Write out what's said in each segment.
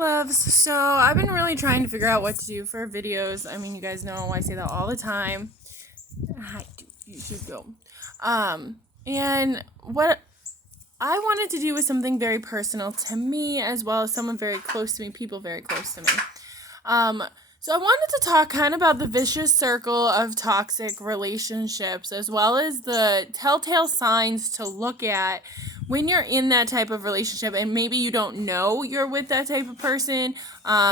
loves. So I've been really trying to figure out what to do for videos. I mean, you guys know I say that all the time. Hi, dude, you should go. And what I wanted to do was something very personal to me, as well as someone very close to me, people very close to me. So I wanted to talk kind of about the vicious circle of toxic relationships, as well as the telltale signs to look at when you're in that type of relationship, and maybe you don't know you're with that type of person.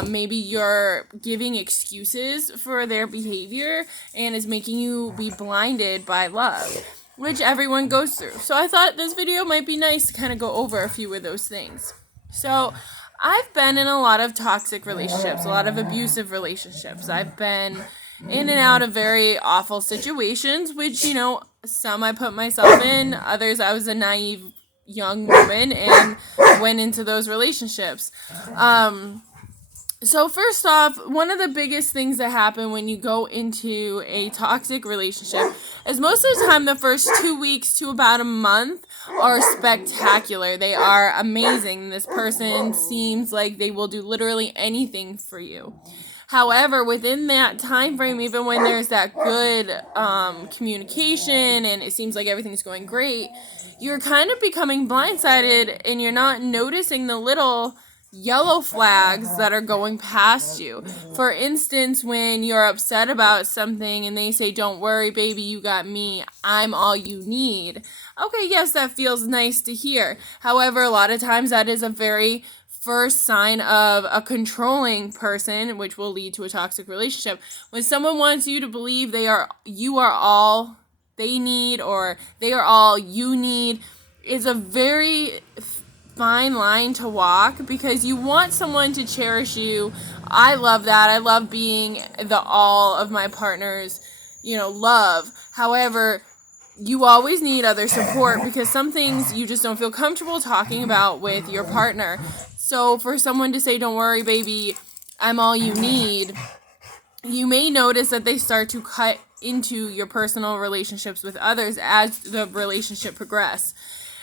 Maybe you're giving excuses for their behavior and it's making you be blinded by love, which everyone goes through. So I thought this video might be nice to kind of go over a few of those things. So I've been in a lot of toxic relationships, a lot of abusive relationships. I've been in and out of very awful situations, which, some I put myself in, others I was a naive young woman and went into those relationships. So first off, one of the biggest things that happen when you go into a toxic relationship is most of the time the first 2 weeks to about a month are spectacular. They are amazing. This person seems like they will do literally anything for you. However, within that time frame, even when there's that good communication and it seems like everything's going great, you're kind of becoming blindsided and you're not noticing the little yellow flags that are going past you. For instance, when you're upset about something and they say, "Don't worry, baby, you got me. I'm all you need." Okay, yes, that feels nice to hear. However, a lot of times that is a very first sign of a controlling person, which will lead to a toxic relationship. When someone wants you to believe you are all they need or they are all you need, is a very fine line to walk, because you want someone to cherish you. I love that. I love being the all of my partner's, love. However, you always need other support, because some things you just don't feel comfortable talking about with your partner. So for someone to say, "Don't worry, baby, I'm all you need," you may notice that they start to cut into your personal relationships with others as the relationship progresses.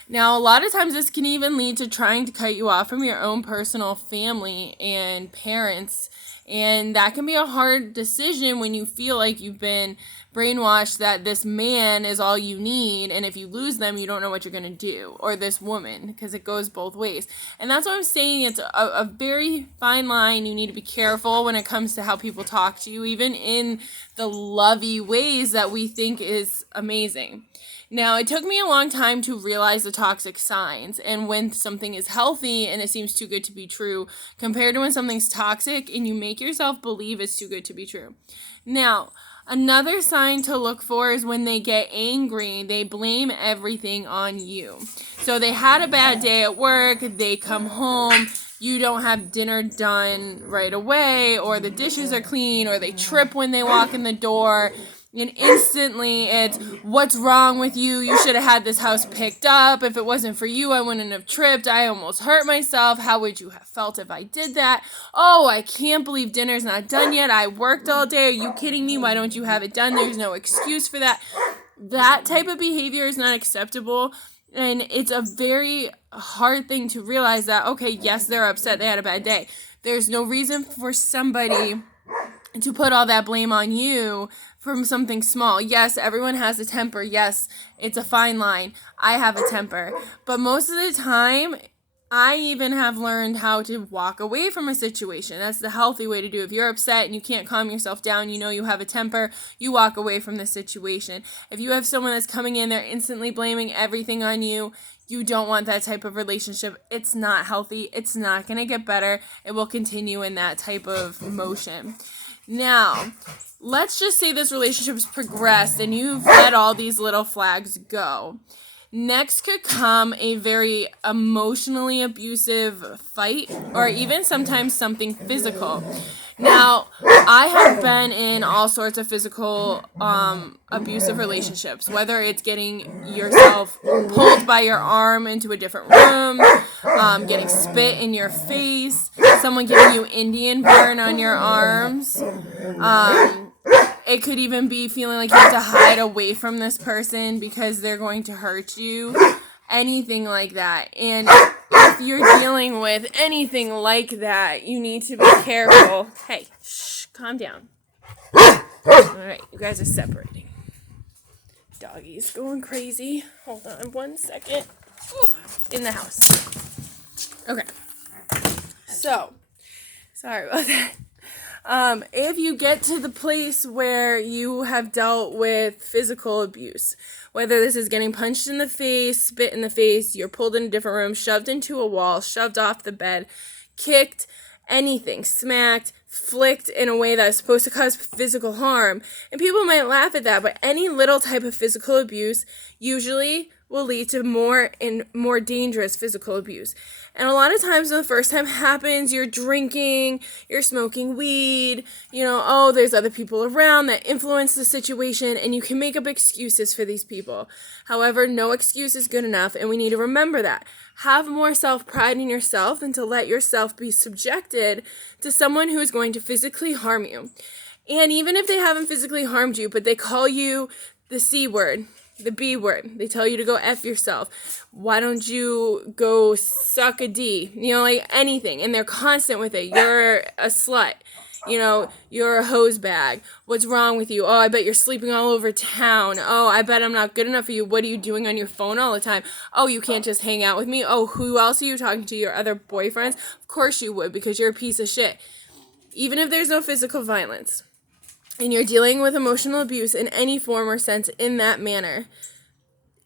Now, a lot of times this can even lead to trying to cut you off from your own personal family and parents. And that can be a hard decision when you feel like you've been brainwashed that this man is all you need, and if you lose them, you don't know what you're going to do. Or this woman, because it goes both ways. And that's what I'm saying. It's a very fine line. You need to be careful when it comes to how people talk to you, even in the lovey ways that we think is amazing. Now, it took me a long time to realize the toxic signs and when something is healthy and it seems too good to be true, compared to when something's toxic and you make yourself believe it's too good to be true. Now, another sign to look for is when they get angry, they blame everything on you. So they had a bad day at work, they come home, you don't have dinner done right away, or the dishes are clean, or they trip when they walk in the door. And instantly it's, "What's wrong with you? You should have had this house picked up. If it wasn't for you, I wouldn't have tripped. I almost hurt myself. How would you have felt if I did that? Oh, I can't believe dinner's not done yet. I worked all day. Are you kidding me? Why don't you have it done? There's no excuse for that." That type of behavior is not acceptable. And it's a very hard thing to realize that, okay, yes, they're upset. They had a bad day. There's no reason for somebody to put all that blame on you from something small. Yes, everyone has a temper. Yes, it's a fine line. I have a temper. But most of the time, I even have learned how to walk away from a situation. That's the healthy way to do it. If you're upset and you can't calm yourself down, you have a temper, you walk away from the situation. If you have someone that's coming in, they're instantly blaming everything on you, you don't want that type of relationship. It's not healthy. It's not going to get better. It will continue in that type of motion. Now, let's just say this relationship's progressed and you've let all these little flags go. Next could come a very emotionally abusive fight, or even sometimes something physical. Now, I have been in all sorts of physical abusive relationships, whether it's getting yourself pulled by your arm into a different room, getting spit in your face, someone giving you Indian burn on your arms. It could even be feeling like you have to hide away from this person because they're going to hurt you. Anything like that. And if if you're dealing with anything like that, you need to be careful. Hey, shh, calm down. Alright, you guys are separating. Doggy's going crazy. Hold on 1 second. Ooh, in the house. Okay. So, sorry about that. If you get to the place where you have dealt with physical abuse, whether this is getting punched in the face, spit in the face, you're pulled in a different room, shoved into a wall, shoved off the bed, kicked, anything, smacked, flicked in a way that is supposed to cause physical harm, and people might laugh at that, but any little type of physical abuse usually will lead to more and more dangerous physical abuse. And a lot of times when the first time happens, you're drinking, you're smoking weed, there's other people around that influence the situation, and you can make up excuses for these people. However, no excuse is good enough, and we need to remember that. Have more self-pride in yourself than to let yourself be subjected to someone who is going to physically harm you. And even if they haven't physically harmed you, but they call you the C word, the B word, they tell you to go F yourself, why don't you go suck a D, like anything, and they're constant with it. You're a slut, you're a hose bag, what's wrong with you? Oh, I bet you're sleeping all over town. Oh, I bet I'm not good enough for you. What are you doing on your phone all the time? Oh, you can't just hang out with me. Oh, who else are you talking to? Your other boyfriends? Of course you would, because you're a piece of shit. Even if there's no physical violence, and you're dealing with emotional abuse in any form or sense in that manner,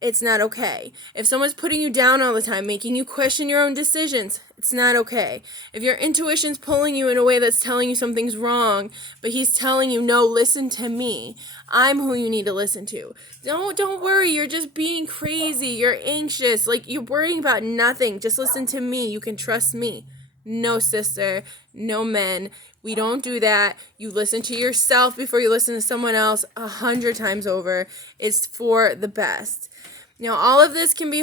it's not okay. If someone's putting you down all the time, making you question your own decisions, it's not okay. If your intuition's pulling you in a way that's telling you something's wrong, but he's telling you, no, listen to me. I'm who you need to listen to. Don't worry, you're just being crazy. You're anxious. You're worrying about nothing. Just listen to me. You can trust me. No, sister. No, men. We don't do that. You listen to yourself before you listen to someone else 100 times over. It's for the best. All of this can be